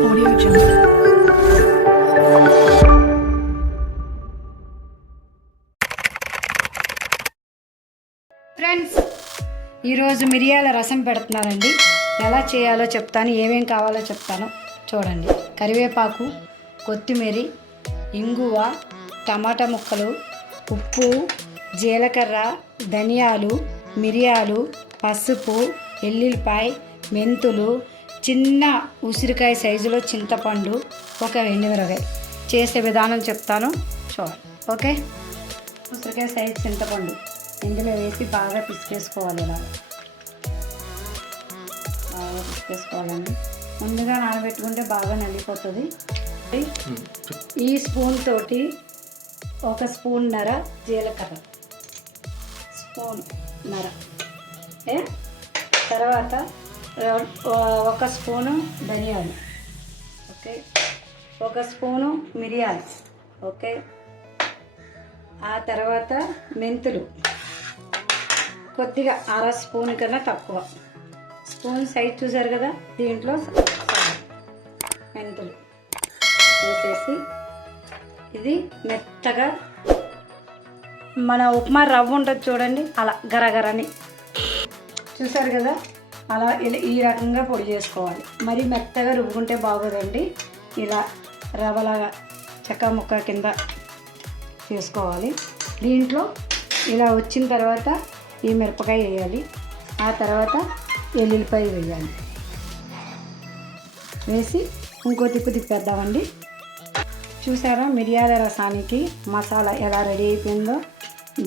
Audio Jungle. Friends, ఈరోజు మిరియాల రసం పెడుతున్నానండి. ఎలా చేయాలో చెప్తాను, ఏమేం కావాలో చెప్తాను చూడండి. కరివేపాకు, కొత్తిమీర, ఇంగువ, టమాటా ముక్కలు, ఉప్పు, జీలకర్ర, ధనియాలు, మిరియాలు, పసుపు, ఎల్లుల్లిపాయ, మెంతులు, చిన్న ఉసిరికాయ సైజులో చింతపండు, ఒక ఎండుమిరపకాయ. చేసే విధానం చెప్తాను చూడండి. ఓకే, ఉసిరికాయ సైజు చింతపండు ఇందులో వేసి బాగా పిసికేసుకోవాలి. ఇలా బాగా పిసికేసుకోవాలండి. ముందుగా నానబెట్టుకుంటే బాగా నలిగిపోతుంది. ఈ స్పూన్ తోటి ఒక స్పూన్నర జీలకర్ర, స్పూన్ నర, తర్వాత ఒక స్పూను ధనియాలు, ఓకే, ఒక స్పూను మిరియాలు, ఓకే, ఆ తర్వాత మెంతులు కొద్దిగా అర స్పూన్ కన్నా తక్కువ, స్పూన్ సైజ్ చూసారు కదా, దీంట్లో మెంతులు వేసేసి ఇది మెత్తగా మన ఉప్మా రవ్వ ఉంటుంది చూడండి, అలా గరగరని చూసారు కదా, అలా ఈ రకంగా పొడి చేసుకోవాలి. మరి మెత్తగా రుబ్బుకుంటే బాగోదండి. ఇలా రవ్వలాగా చెక్క ముక్క కింద చేసుకోవాలి. దీంట్లో ఇలా వచ్చిన తర్వాత ఈ మిరపకాయ వేయాలి, ఆ తర్వాత ఎల్లుల్లిపాయ వేయాలి. వేసి ఇంకో తిప్పు తిప్పేద్దామండి. చూసారా, మిరియాల రసానికి మసాలా ఎలా రెడీ అయిపోయిందో.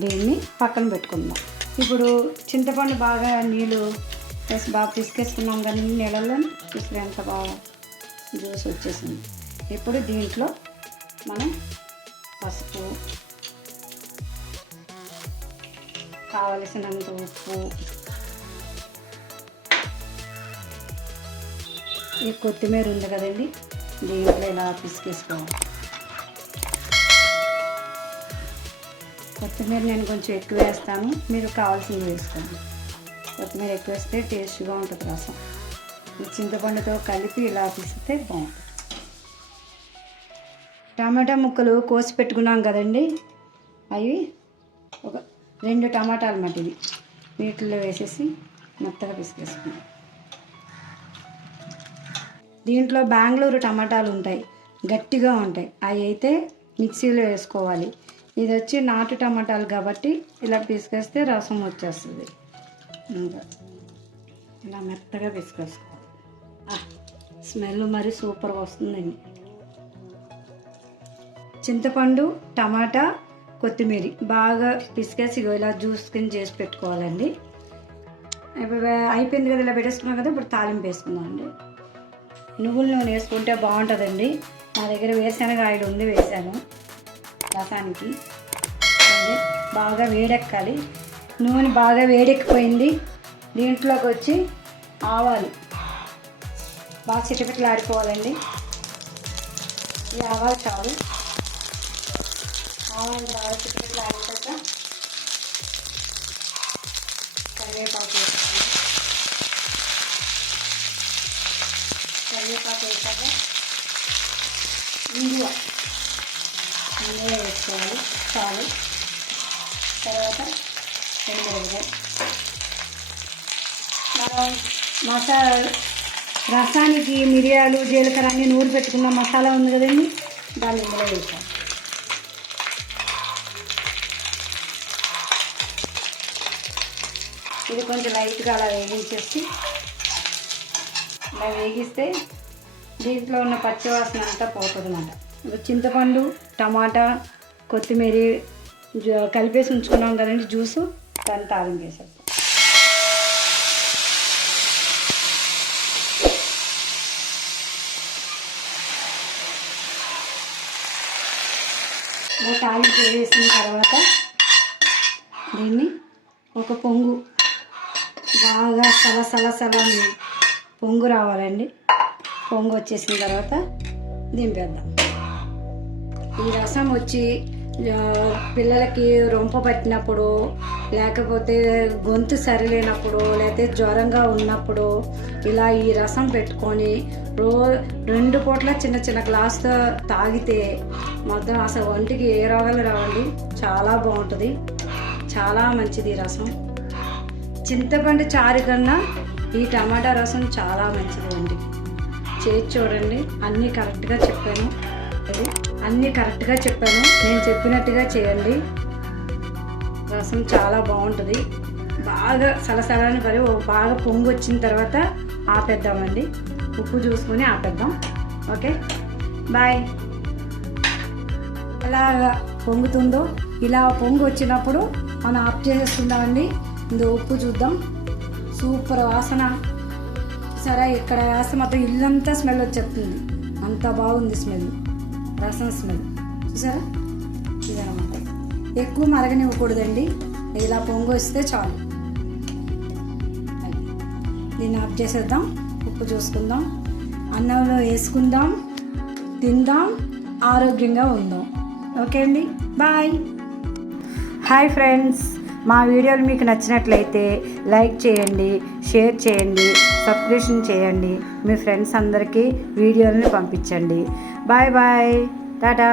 దీన్ని పక్కన పెట్టుకుందాం. ఇప్పుడు చింతపండు బాగా నీళ్ళు వేసి బాగా పిసికేసుకున్నాం కానీ నీళ్ళల్లో పిసికి ఎంత బాగా జ్యూస్ వచ్చేసింది. ఇప్పుడు దీంట్లో మనం పసుపు, కావలసినంత ఉప్పు, ఈ కొత్తిమీర ఉంది కదండి, దీంట్లో ఇలా పిసికేసుకోవాలి. కొత్తిమీర నేను కొంచెం ఎక్కువ వేస్తాను, మీరు కావాల్సింది వేసుకోండి. కొత్తిమీర ఎక్కువ వేస్తే టేస్ట్గా ఉంటుంది రసం. ఈ చింతపండుతో కలిపి ఇలా పిసిస్తే బాగుంటుంది. టమాటా ముక్కలు కోసి పెట్టుకున్నాం కదండి, అవి ఒక 2 టమాటాలు మట్టివి వీటిల్లో వేసేసి మెత్తగా పిసికేసుకున్నాం. దీంట్లో బెంగళూరు టమాటాలు ఉంటాయి, గట్టిగా ఉంటాయి, అవి అయితే మిక్సీలో వేసుకోవాలి. ఇది వచ్చి నాటు టమాటాలు కాబట్టి ఇలా పిసికేస్తే రసం వచ్చేస్తుంది. ఇంకా ఇలా మెత్తగా పిసికేసుకోవాలి. స్మెల్ మరి సూపర్గా వస్తుందండి. చింతపండు, టమాటా, కొత్తిమీర బాగా పిసికేసి ఇలా జ్యూస్ కింద చేసి పెట్టుకోవాలండి. ఇప్పుడు అయిపోయింది కదా, ఇలా పెట్టేసుకున్నాం కదా. ఇప్పుడు తాలింపు వేసుకుందాం అండి. నువ్వుల నూనె వేసుకుంటే బాగుంటుందండి. నా దగ్గర వేరుశనగ ఆయిల్ ఉంది, వేసాను రసానికి. బాగా వేడెక్కాలి. నూనె బాగా వేడెక్కిపోయింది. దీంట్లోకి వచ్చి ఆవాలు బాగా చిటపిటలు ఆడిపోవాలండి. ఈ ఆవాలు చాలు. ఆవాలు బాగా చిటపిటలు ఆడిపోయాక కరివేపాకు వేసుకోవాలి. కరివేపాకు వేసాక ఇంగువ వేసుకోవాలి, చాలు. తర్వాత ఎండుమిరపకాయ. మనం రసానికి మిరియాలు, జీలకర్ర అన్నీ నూరు పెట్టుకున్న మసాలా ఉంది కదండి, దాన్ని ఇందులో వేసాం. ఇది కొంచెం లైట్గా అలా వేగించేసి, ఇలా వేగిస్తే దీంట్లో ఉన్న పచ్చివాసన అంతా పోతుంది అన్నమాట. చింతపండు, టమాటా, కొత్తిమీర కలిపేసి ఉంచుకున్నాం కదండి జ్యూసు, దాన్ని తాలింపు వేసాం. తాలింపు వేసిన తర్వాత దీన్ని ఒక పొంగు బాగా సలసల పొంగు రావాలండి. పొంగు వచ్చేసిన తర్వాత దింపేద్దాం. ఈ రసం వచ్చి పిల్లలకి రొంప పట్టినప్పుడు, లేకపోతే గొంతు సరిలేనప్పుడు, లేకపోతే జ్వరంగా ఉన్నప్పుడు ఇలా ఈ రసం పెట్టుకొని 2 పూట్ల చిన్న చిన్న గ్లాసుతో తాగితే మొత్తం అసలు ఒంటికి ఏ రోగాలు రావండి. చాలా బాగుంటుంది, చాలా మంచిది ఈ రసం. చింతపండు చారు కన్నా ఈ టమాటా రసం చాలా మంచిది అండి. చేసి చూడండి. అన్నీ కరెక్ట్గా చెప్పాను, నేను చెప్పినట్టుగా చేయండి. రసం చాలా బాగుంటుంది. బాగా సలసలని పరి బాగా పొంగు వచ్చిన తర్వాత ఆపేద్దామండి. ఉప్పు చూసుకొని ఆపేద్దాం. Okay, bye. ఎలాగా పొంగుతుందో ఇలా పొంగు వచ్చినప్పుడు మనం ఆఫ్ చేసేసుకుందామండి. ఇందులో ఉప్పు చూద్దాం. సూపర్ వాసన. సరే, ఇక్కడ వేస్తే మొత్తం ఇల్లంతా స్మెల్ వచ్చేస్తుంది. అంత బాగుంది స్మెల్, రసం స్మెల్. చూసారా, ఇదనమాట. ఎక్కువ మరగనివ్వకూడదండి. ఇలా పొంగు వస్తే చాలు. దీన్ని ఆఫ్ చేసేద్దాం. ఉప్పు చూసుకుందాం, అన్నంలో వేసుకుందాం, తిందాం, ఆరోగ్యంగా ఉందాం. ఓకే అండి, బాయ్. హాయ్ ఫ్రెండ్స్, మా వీడియోలు మీకు నచ్చినట్లయితే లైక్ చేయండి, షేర్ చేయండి, సబ్స్క్రిప్షన్ చేయండి. మీ ఫ్రెండ్స్ అందరికీ వీడియోలని పంపించండి. Bye bye, Tata.